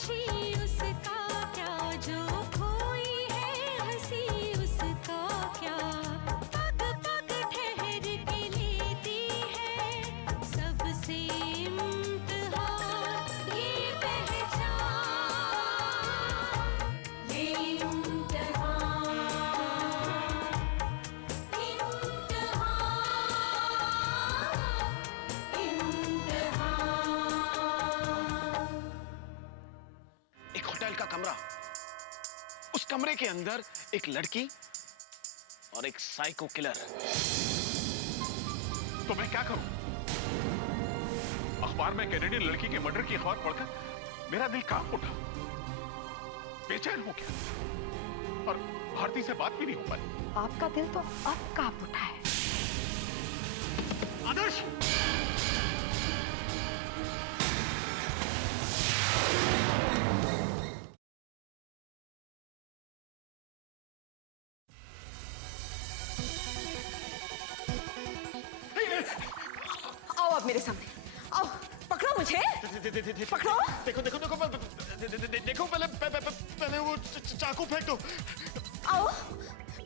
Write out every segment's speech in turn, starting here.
खुशी उसका क्या, जो खोई है हंसी उसका क्या, पग पग ठहर के लेती है सबसे इम्तिहान ये पहचान, ये इम्तिहान, एक होटल का कमरा, उस कमरे के अंदर एक लड़की और एक साइको किलर। तो मैं क्या करूं? अखबार में कैनेडियन लड़की के मर्डर की खबर पढ़कर मेरा दिल कांप उठा, बेचैन हो गया और भारती से बात भी नहीं हो पाई। आपका दिल तो अब कांप उठा है। आदर्श, आओ अब मेरे सामने, आओ, पकड़ो मुझे, पकड़ो। देखो देखो देखो देखो, पहले वो चाकू फेंक दो। आओ,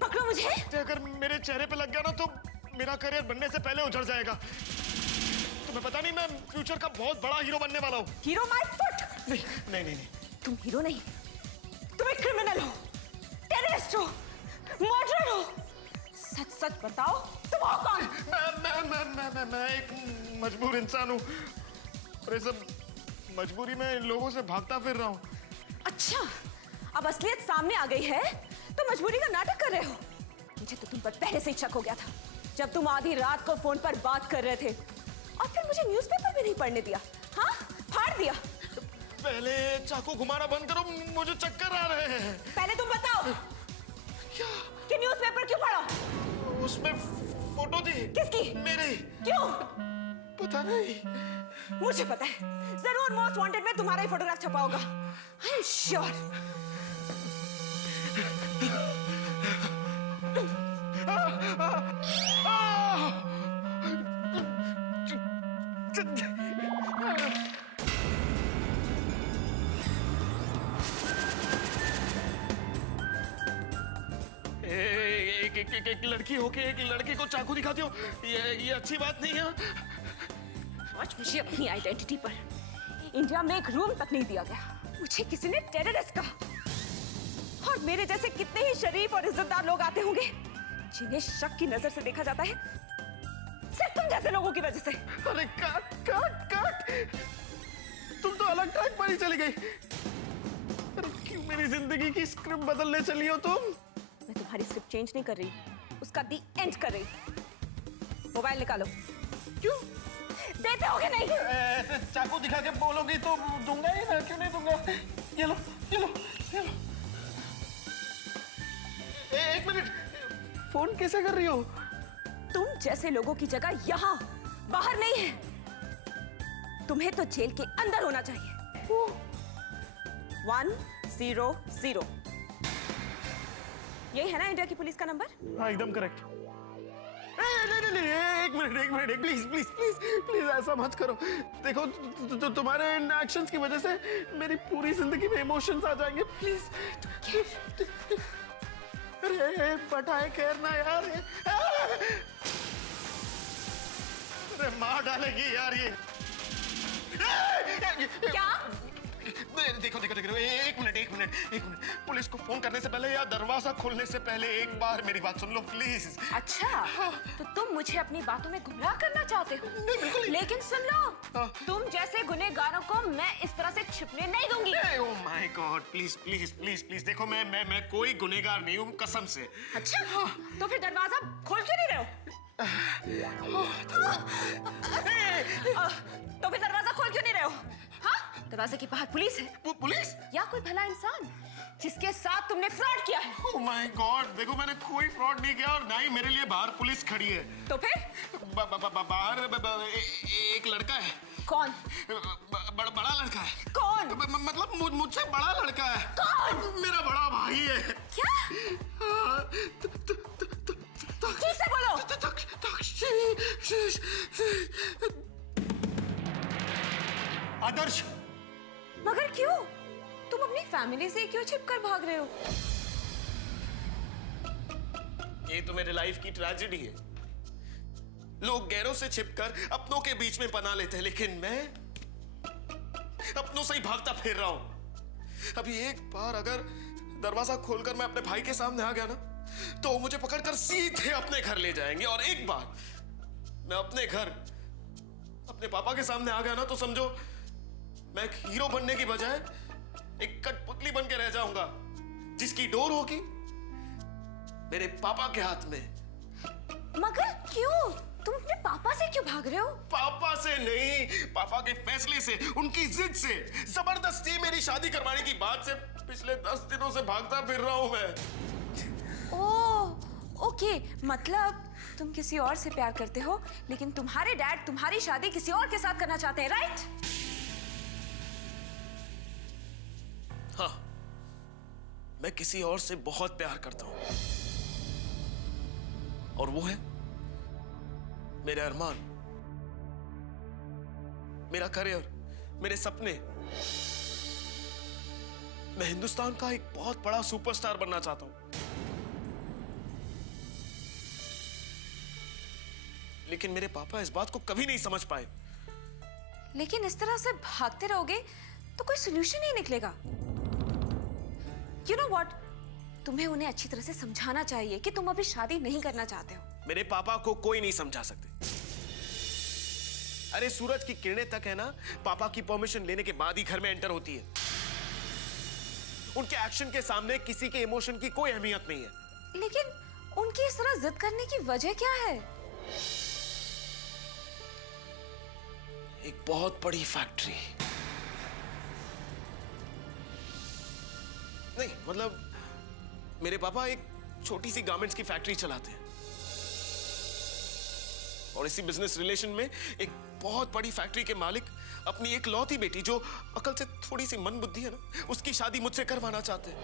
पकड़ो मुझे। अगर मेरे चेहरे पे लग गया ना तो मेरा करियर बनने से पहले उजड़ जाएगा। तुम्हें पता नहीं, मैं फ्यूचर का बहुत बड़ा हीरो बनने वाला हूँ। Hero my foot. नहीं नहीं नहीं, तुम हीरो नहीं, तुम एक क्रिमिनल हो, टेररिस्ट हो, मर्डरर हो। सच सच बताओ, तुम हो कौन? मैं एक मजबूर इंसान हूँ और ये सब मजबूरी में लोगों से भागता फिर रहा हूँ। अच्छा, अब असलियत सामने आ गई है तो मजबूरी का नाटक कर रहे हो। मुझे तो तुम पर पहले से ही शक हो गया था जब तुम आधी रात को फोन पर बात कर रहे थे और फिर मुझे न्यूज़पेपर भी नहीं पढ़ने दिया। हाँ, फाड़ दिया। पहले चाकू घुमाना बंद करो, मुझे चक्कर आ रहे हैं। पहले तुम बताओ क्या? कि न्यूज़पेपर क्यों पढ़ा? उसमें फोटो थी। किसकी? मेरी। क्यों? पता नहीं। मुझे पता है, जरूर मोस्ट वांटेड में तुम्हारा ही फोटोग्राफ छपा होगा। I am sure. एक लड़की होके एक लड़की को चाकू दिखाती हो, ये अच्छी बात नहीं है। आज मुझे अपनी आइडेंटिटी पर इंडिया में एक रूम तक नहीं दिया गया। मुझे किसी ने टेररिस्ट कहा और मेरे जैसे कितने ही शरीफ और इज्जतदार लोग आते होंगे जिन्हें शक की नजर से देखा जाता है सिर्फ तुम जैसे लोगों की वजह से। अरे काट काट काट, तुम तो अलग ट्रैक पर ही चली गई। अरे क्यों मेरी जिंदगी की स्क्रिप्ट बदलने चली हो तुम? मैं तुम्हारी स्क्रिप्ट चेंज नहीं कर रही, उसका दी एंड कर रही। मोबाइल निकालो। क्यों? देते होगे नहीं? ऐसे चाकू दिखा के बोलोगी तो दूंगा ही ना, क्यों नहीं दूंगा? ये लो ये लो ये लो। एक मिनट, फोन कैसे कर रही हो? तुम जैसे लोगों की जगह यहाँ बाहर नहीं है। तुम्हें तो जेल के अंदर होना चाहिए। 100। यही है ना इंडिया की पुलिस का नंबर? हाँ एकदम करेक्ट। नहीं, एक minute, please please please please ऐसा मत करो। देखो तुम्हारे एक्शंस की वजह से मेरी पूरी जिंदगी में इमोशंस आ जाएंगे, प्लीज। अरे पटाए खैर ना यार, अरे मार डालेगी यार ये। क्या? देखो एक मिनट। पुलिस को फोन करने से पहले या दरवाजा खोलने से पहले एक बार मेरी बात सुन लो प्लीज। अच्छा, तो तुम मुझे अपनी बातों में गुमराह करना चाहते हो? नहीं, बिल्कुल नहीं। लेकिन सुन लो, तुम जैसे गुनहगारों को मैं इस तरह से छिपने नहीं दूंगी। ओह माय गॉड, प्लीज देखो मैं कोई गुनहगार नहीं हूँ, कसम से। अच्छा, तो फिर दरवाजा खोल क्यों नहीं रहे हो? तो फिर दरवाजा खोल क्यों नहीं रहे हो? हाँ? दरवाजे के बाहर पुलिस है। पुलिस? या कोई भला इंसान जिसके साथ तुमने फ्रॉड किया है। ओह माय गॉड, देखो मैंने कोई फ्रॉड नहीं किया और ना ही मेरे लिए बाहर पुलिस खड़ी है। तो फिर बाहर एक लड़का है। कौन? बड़ा लड़का है। कौन? मतलब मुझसे बड़ा लड़का है। कौन? मेरा बड़ा भाई है। क्या? ठीक से बोलो। आदर्श। मगर क्यों? अपनी फैमिली से क्यों छिपकर भाग रहे हो? ये तो मेरे लाइफ की ट्रेजेडी है। लोग गैरों से छिपकर अपनों के बीच में पना लेते हैं, लेकिन मैं अपनों से ही भागता फिर रहा हूं। अभी एक बार अगर दरवाजा खोलकर मैं अपने भाई के सामने आ गया ना, तो वो मुझे पकड़कर सीधे अपने घर ले जाएंगे। और एक बार मैं अपने घर अपने पापा के सामने आ गया ना, तो समझो मैं एक हीरो बनने की बजाय एक कठपुतली बन के रह जाऊंगा, जिसकी डोर होगी मेरे पापा के हाथ में। मगर क्यों? तुम अपने पापा से क्यों भाग रहे हो? पापा से नहीं, पापा के फैसले से, उनकी जिद से, जबरदस्ती मेरी शादी करवाने की बात से पिछले 10 दिनों से भागता फिर रहा हूं मैं। ओह, ओके, मतलब तुम किसी और से प्यार करते हो, लेकिन तुम्हारे डैड तुम्हारी शादी किसी और के साथ करना चाहते हैं, राइट? हाँ, मैं किसी और से बहुत प्यार करता हूं, और वो है मेरे अरमान, मेरा करियर, मेरे सपने। मैं हिंदुस्तान का एक बहुत बड़ा सुपरस्टार बनना चाहता हूं, लेकिन मेरे पापा इस बात को कभी नहीं समझ पाए। लेकिन इस तरह से भागते रहोगे तो कोई सोल्यूशन नहीं निकलेगा। You know what? तुम्हें उन्हें अच्छी तरह से समझाना चाहिए कि तुम अभी शादी नहीं करना चाहते हो। मेरे पापा को कोई नहीं समझा सकते। अरे सूरज की किरणें तक है ना, पापा की परमिशन लेने के बाद ही घर में एंटर होती है। उनके एक्शन के सामने किसी के इमोशन की कोई अहमियत नहीं है। लेकिन उनकी इस तरह जिद करने की वजह क्या है? एक बहुत बड़ी फैक्ट्री। नहीं, मतलब मेरे पापा एक छोटी सी गारमेंट्स की फैक्ट्री चलाते हैं, और इसी बिजनेस रिलेशन में एक बहुत बड़ी फैक्ट्री के मालिक अपनी एक लौती बेटी, जो अकल से थोड़ी सी मंदबुद्धि है ना, उसकी शादी मुझसे करवाना चाहते हैं।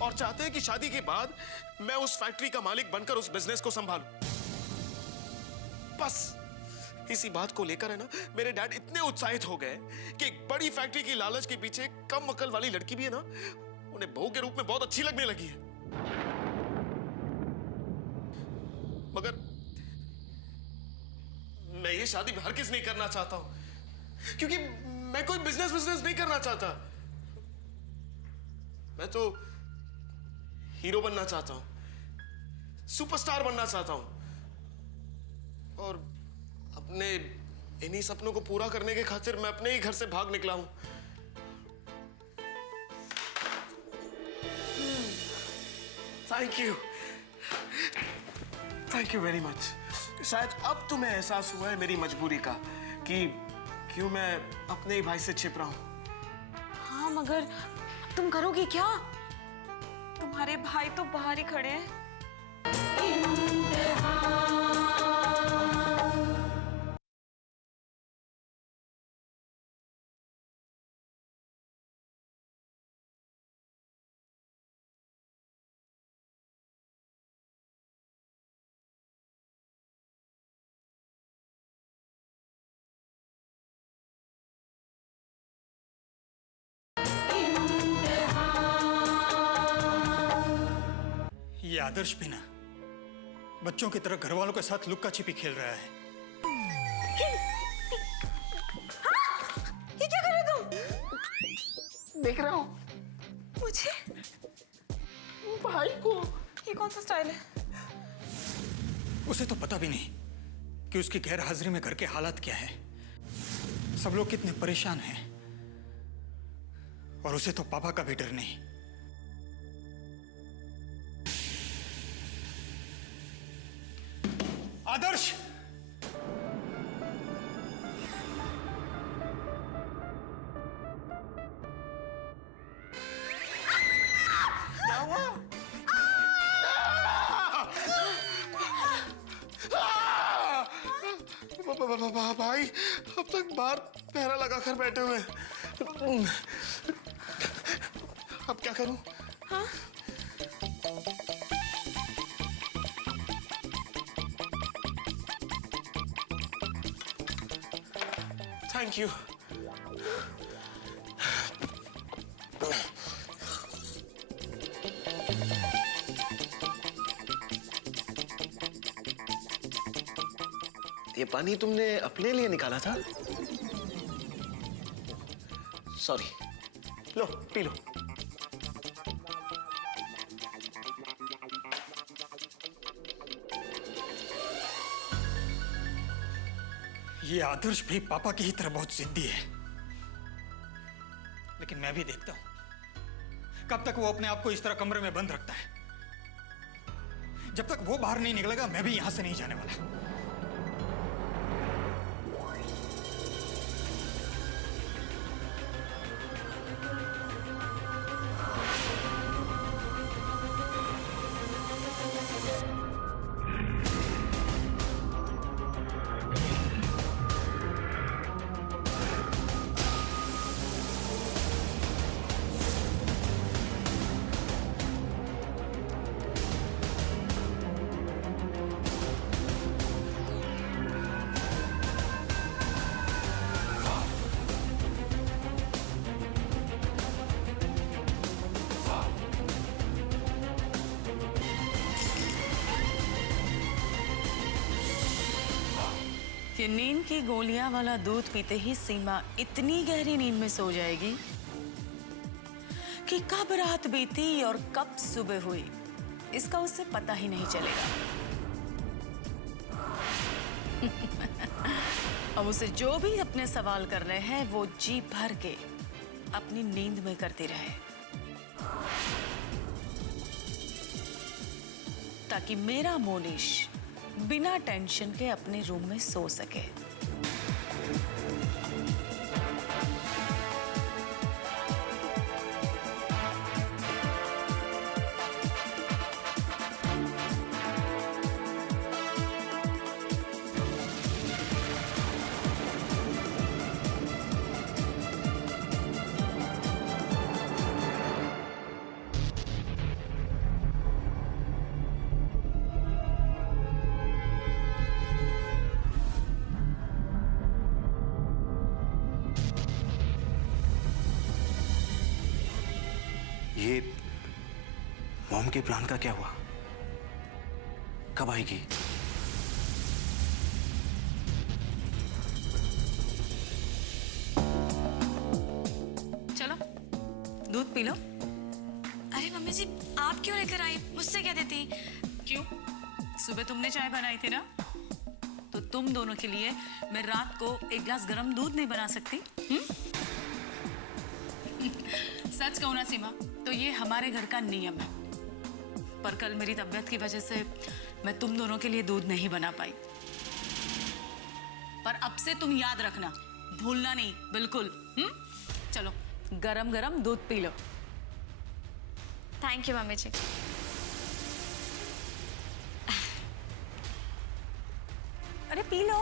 और चाहते हैं कि शादी के बाद मैं उस फैक्ट्री का मालिक बनकर उस बिजनेस को संभालूं। बस इसी बात को लेकर है ना, मेरे डैड इतने उत्साहित हो गए कि एक बड़ी फैक्ट्री की लालच के पीछे कम अकल वाली लड़की भी है ना, उन्हें बहू के रूप में बहुत अच्छी लगने लगी है। मगर मैं ये शादी हरगिज नहीं करना चाहता हूं, क्योंकि मैं कोई बिजनेस नहीं करना चाहता। मैं तो हीरो बनना चाहता हूं, सुपरस्टार बनना चाहता हूं, और अपने इन्हीं सपनों को पूरा करने के खातिर मैं अपने ही घर से भाग निकला हूं। Thank you very much. शायद अब तुम्हें एहसास हुआ है मेरी मजबूरी का, कि क्यों मैं अपने ही भाई से छिप रहा हूं। हाँ, मगर तुम करोगे क्या? तुम्हारे भाई तो बाहर ही खड़े हैं। ये आदर्श भी ना बच्चों की तरह घर वालों के साथ लुक्का छिपी खेल रहा है। ये क्या कर रहे हो तुम? देख रहा हूं मुझे? भाई को। ये कौन सा स्टाइल है? उसे तो पता भी नहीं कि उसकी गैर हाजिरी में घर के हालात क्या है, सब लोग कितने परेशान हैं, और उसे तो पापा का भी डर नहीं। आदर्श, क्या हुआ? भाई अब तक बाहर पहरा लगाकर बैठे हुए हैं। अब क्या करूं? हाँ? Thank you. ये पानी तुमने अपने लिए निकाला था? सॉरी, लो पी लो। ये आदर्श भी पापा की ही तरह बहुत जिद्दी है, लेकिन मैं भी देखता हूं कब तक वो अपने आप को इस तरह कमरे में बंद रखता है। जब तक वो बाहर नहीं निकलेगा मैं भी यहां से नहीं जाने वाला। ये नींद की गोलियां वाला दूध पीते ही सीमा इतनी गहरी नींद में सो जाएगी कि कब रात बीती और कब सुबह हुई इसका उसे पता ही नहीं चलेगा। अब उसे जो भी अपने सवाल कर रहे हैं वो जी भर के अपनी नींद में करती रहे, ताकि मेरा मोनिश बिना टेंशन के अपने रूम में सो सके। ये मॉम के प्लान का क्या हुआ? कब आएगी? चलो दूध पी लो। अरे मम्मी जी, आप क्यों लेकर आई? मुझसे क्या देती? क्यों? सुबह तुमने चाय बनाई थी ना, तो तुम दोनों के लिए मैं रात को एक ग्लास गर्म दूध नहीं बना सकती? सच कहूं ना सीमा, तो ये हमारे घर का नियम है, पर कल मेरी तबीयत की वजह से मैं तुम दोनों के लिए दूध नहीं बना पाई। पर अब से तुम याद रखना, भूलना नहीं बिल्कुल। चलो गरम गरम दूध पी लो। Thank you mummy ji. अरे पी लो।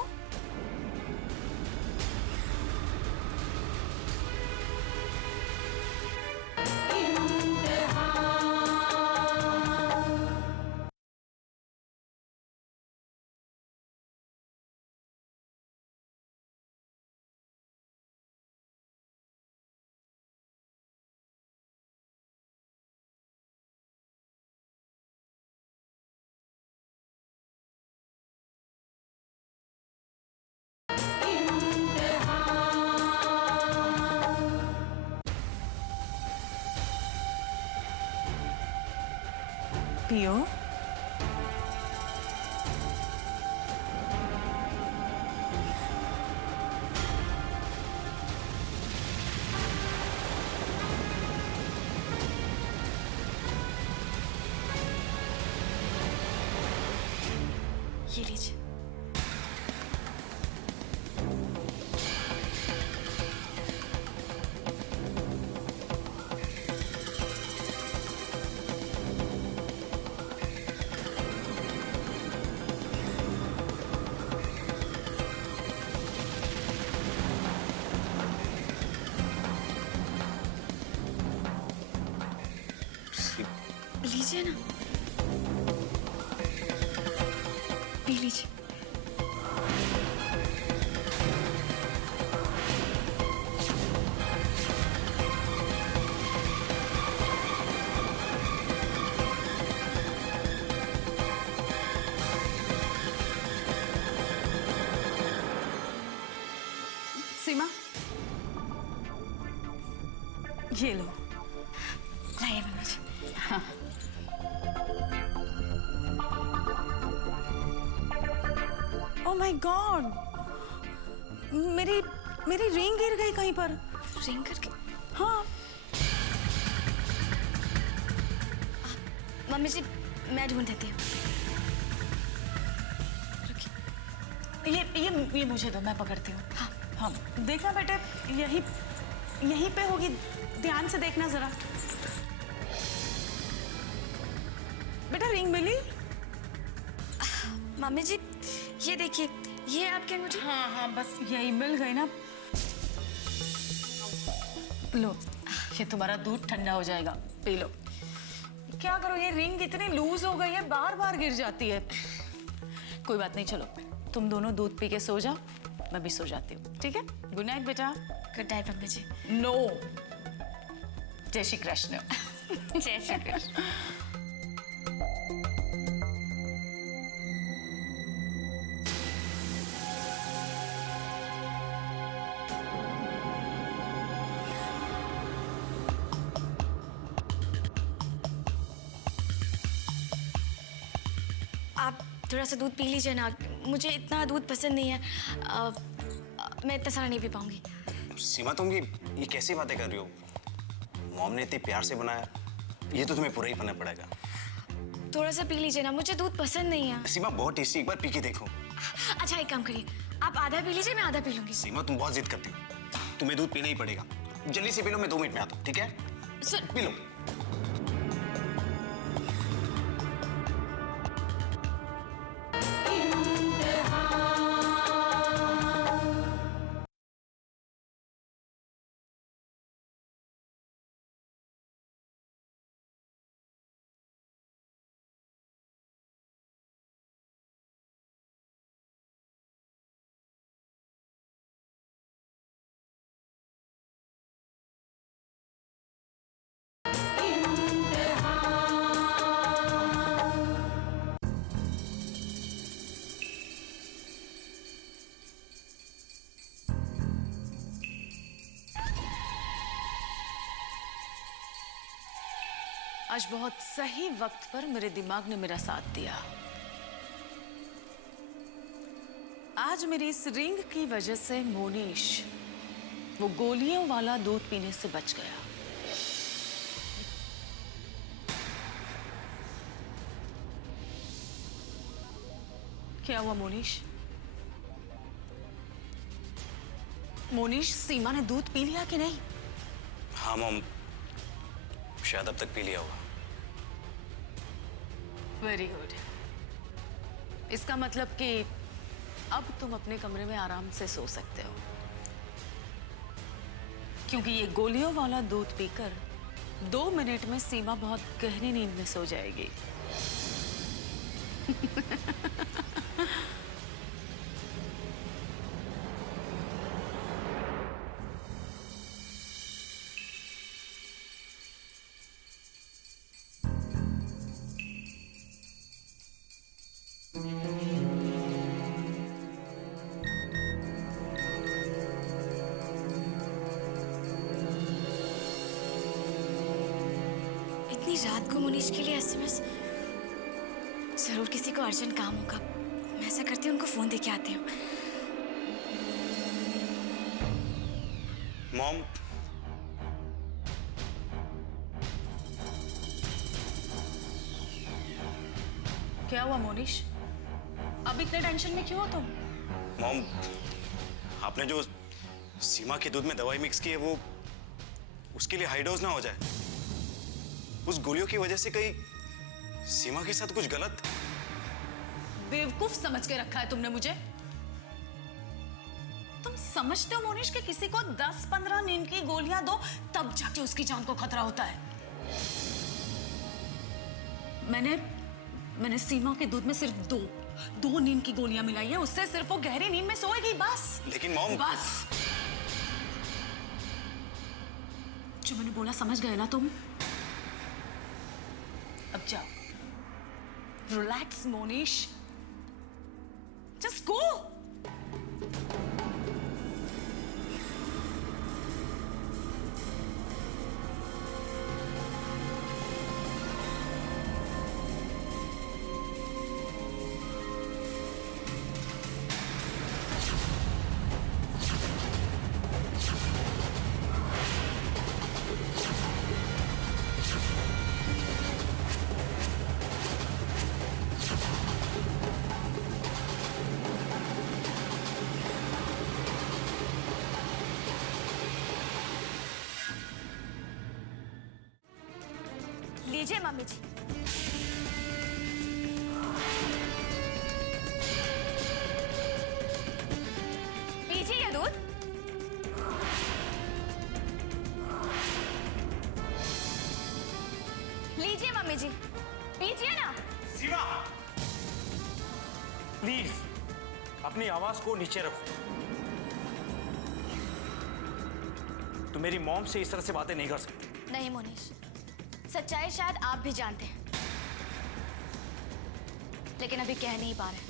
पियो। ये लीजिए। लीजिए ना, पी लीजिए। ये लो। लाइए मम्मी जी। ओह माय गॉड, मेरी मेरी रिंग गिर गई कहीं पर। रिंग करके। हाँ, मम्मी जी मैं ढूंढ देती हूँ। ये मुझे दो, मैं पकड़ती हूँ। हाँ हाँ, देखना बेटे, यही यहीं पे होगी, ध्यान से देखना जरा। बेटा रिंग मिली? मम्मी जी ये देखिए, ये आपकी अंगूठी। हाँ हाँ, बस यही मिल गई ना। लो, ये तुम्हारा दूध ठंडा हो जाएगा, पी लो। क्या करो, ये रिंग इतनी लूज हो गई है, बार बार गिर जाती है। कोई बात नहीं, चलो तुम दोनों दूध पी के सो जाओ, मैं भी सो जाती हूँ, ठीक है? गुड नाइट बेटा। गुड नाइट मम्मी जी। नो, जय श्री कृष्ण। जय श्री कृष्ण। आप थोड़ा सा दूध पी लीजिए ना, मुझे इतना दूध पसंद नहीं है। मैं इतना सारा नहीं पी पाऊंगी। सीमा तुम ये कैसी बातें कर रही हो? मॉम ने इतने प्यार से बनाया, ये तो तुम्हें पूरा ही पीना पड़ेगा। थोड़ा सा पी लीजिए ना, मुझे दूध पसंद नहीं है। सीमा बहुत टेस्टी, एक बार पी के देखो। अच्छा एक काम करिए, आप आधा पी लीजिए, मैं आधा पी लूंगी। सीमा तुम बहुत जिद करती हो, तुम्हें दूध पीना ही पड़ेगा। जल्दी से पी लो, मैं 2 मिनट में आता हूँ, ठीक है? Sir P low. आज बहुत सही वक्त पर मेरे दिमाग ने मेरा साथ दिया। आज मेरी इस रिंग की वजह से मोनीश वो गोलियों वाला दूध पीने से बच गया। क्या हुआ मोनीश? मोनीश, सीमा ने दूध पी लिया कि नहीं? हाँ मॉम, शायद अब तक पी लिया होगा। Very good. इसका मतलब कि अब तुम अपने कमरे में आराम से सो सकते हो, क्योंकि ये गोलियों वाला दूध पीकर 2 मिनट में सीमा बहुत गहरी नींद में सो जाएगी। इतनी रात को मुनीश के लिए एसएमएस, जरूर किसी को अर्जेंट काम होगा। मैं ऐसा करती हूँ, उनको फोन दे के आती हूँ। मॉम, क्या हुआ मोनीश? अब इतने टेंशन में क्यों हो तुम? मॉम, आपने जो सीमा के दूध में दवाई मिक्स की है, वो उसके लिए हाई डोज ना हो जाए। उस गोलियों की वजह से कहीं सीमा के साथ कुछ गलत। बेवकूफ समझ के रखा है तुमने मुझे। तुम समझते हो मोनीश कि किसी को 10-15 नींद की गोलियां दो तब जाके उसकी जान को खतरा होता है। मैंने सीमा के दूध में सिर्फ दो नींद की गोलियां मिलाई है, उससे सिर्फ वो गहरी नींद में सोएगी बस। लेकिन मॉम, बस, जो मैंने बोला समझ गए ना तुम? अब जाओ, रिलैक्स मोनीश, जस्ट गो। लीजिए मम्मी जी। पीजिए ये दूध। लीजिए मम्मी जी, पीजिए ना। सीमा, प्लीज अपनी आवाज को नीचे रखो। तुम मेरी मॉम से इस तरह से बातें नहीं कर सकती। नहीं मोनीश, सच्चाई शायद आप भी जानते हैं, लेकिन अभी कह नहीं पा रहे।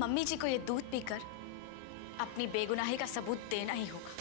मम्मी जी को ये दूध पीकर अपनी बेगुनाही का सबूत देना ही होगा।